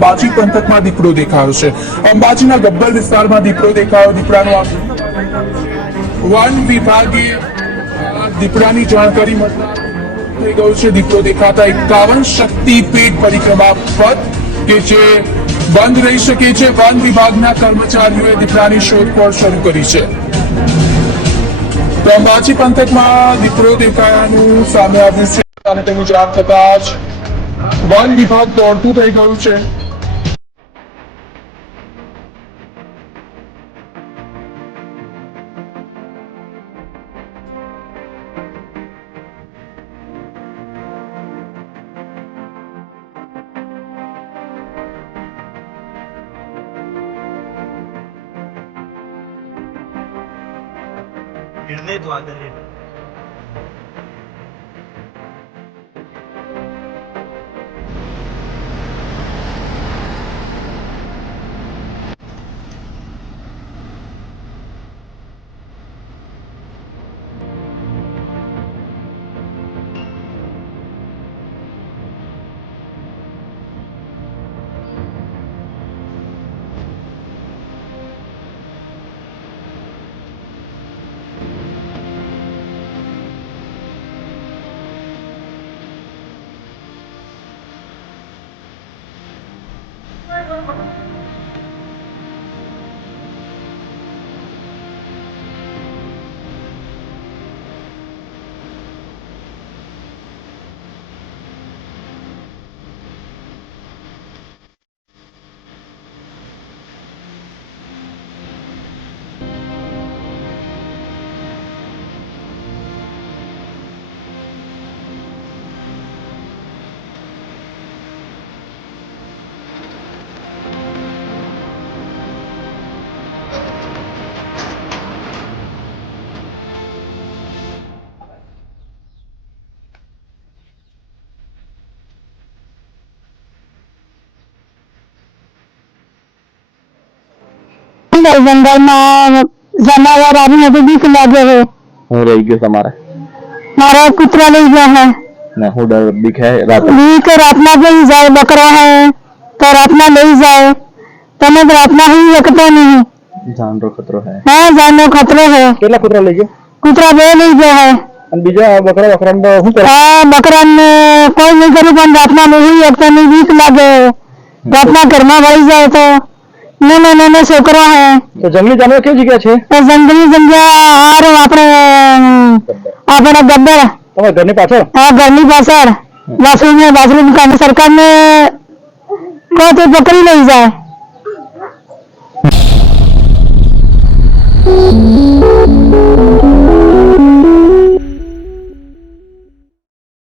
અંબાજી પંથકમાં દીપડો દેખાયો છે। અંબાજીના ગબ્બર વિસ્તારમાં દીપડો દેખાયો। દીપડાનો વન વિભાગે દીપડાની જાણકારી મળતા થઈ ગયું છે। દીપડો દેખાતા 51 શક્તિપીઠ પરિક્રમા પથ કે જે બંધ રહી શકે છે। વન વિભાગના કર્મચારીઓએ દીપડાની શોધખોળ શરૂ કરી છે। તો અંબાજી પંથકમાં દીપડો દેખાયાનું સામે આવ્યું છે અને તેની જાણ થતા જ વન વિભાગ દોડતું થઈ ગયું છે। निर्णय द्वादर जंगल में जानवर आदमी तो बीक लागे है। હું રહી ગયો તમારે मारा कुतरा ले गया है। ને હું ડર બીક है रात बीक रात में भी जाए बकरा है तो रात में ले जाए तने तो रात में ही रखता नहीं। જાન રો ખતરો है हाँ जानो खतरे है। કેટલા કૂતરા લઈ ગયો कुतरा बे ले गया है। અને બીજા બકરા બકરા તો શું કરે हाँ बकरा ने कोई नहीं करू पण रात में नहीं रखता नहीं बीक लागे। रात में घर में वही जाए तो नाना छोकरा है તો જંગલી જાનવર કેવી જગ્યા છે तो जंगली जंगल और अपने गब्बर તમારા ઘરની પાછળ हाँ घरनी पासर बाथरूम का सरकार ने कहो तो बकरी ले जाए।